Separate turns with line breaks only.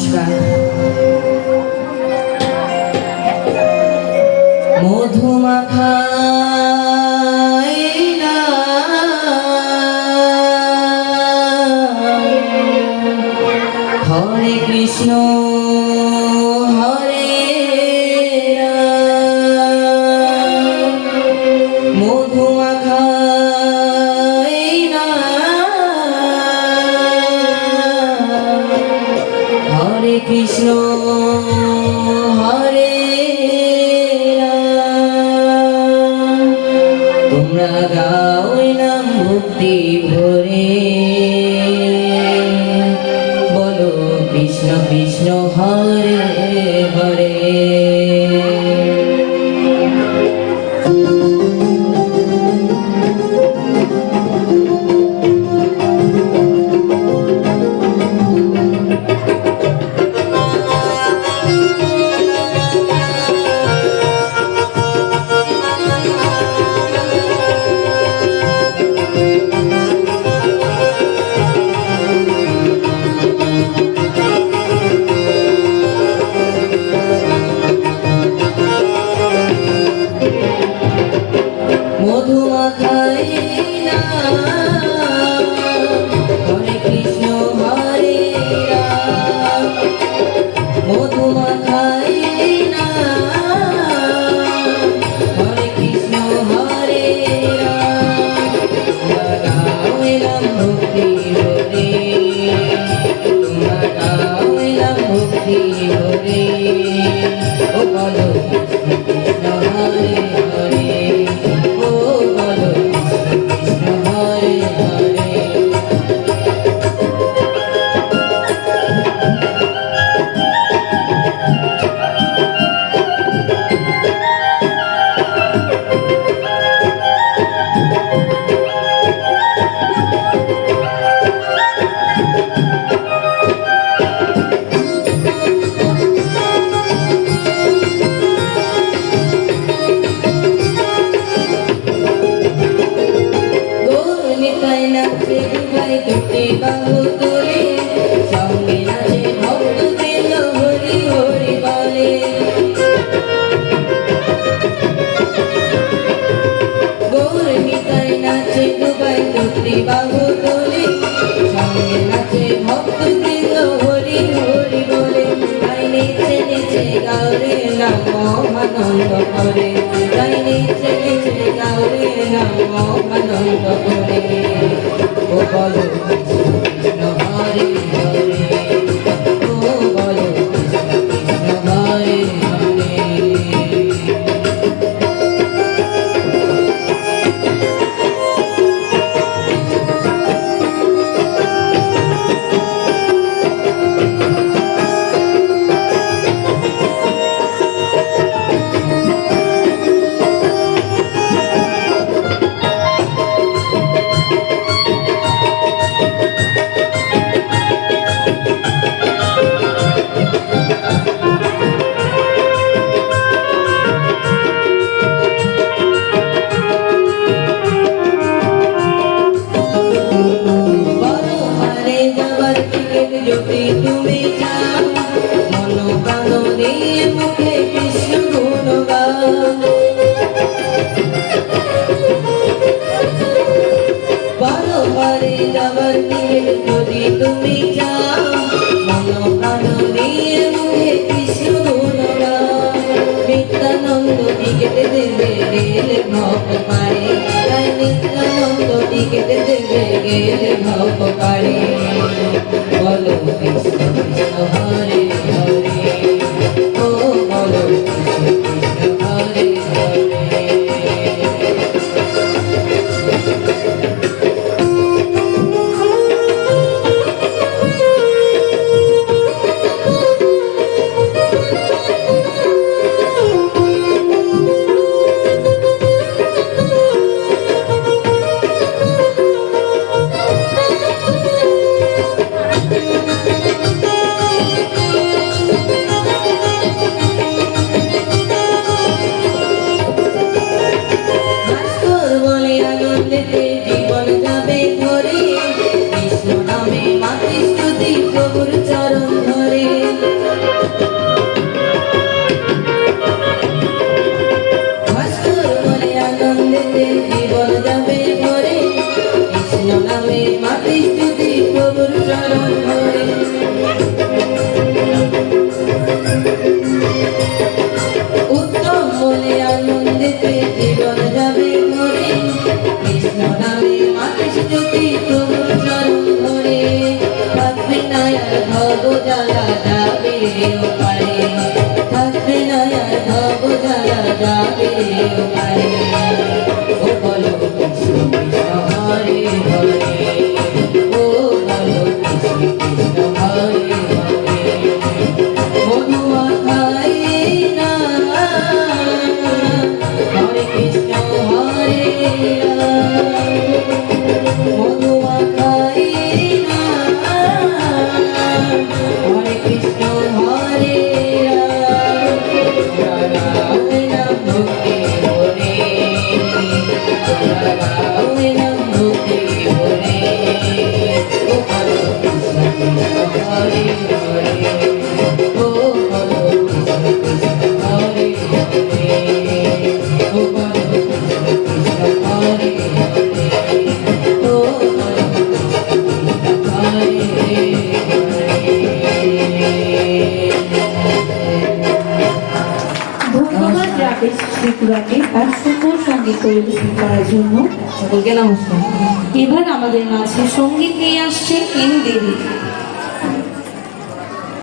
নমস্কার। মধুমাখা হরে কৃষ্ণ। কৃষ্ণ হরে তোমরা গাও নাম ভক্তি ভরে
ত্রিপুরাকে তার সুন্দর সংগীত পরিবেশন করার জন্য।
সকলকে নমস্কার
এবার আমাদের মাঝে সংগীত নিয়ে আসছে এন দেবী।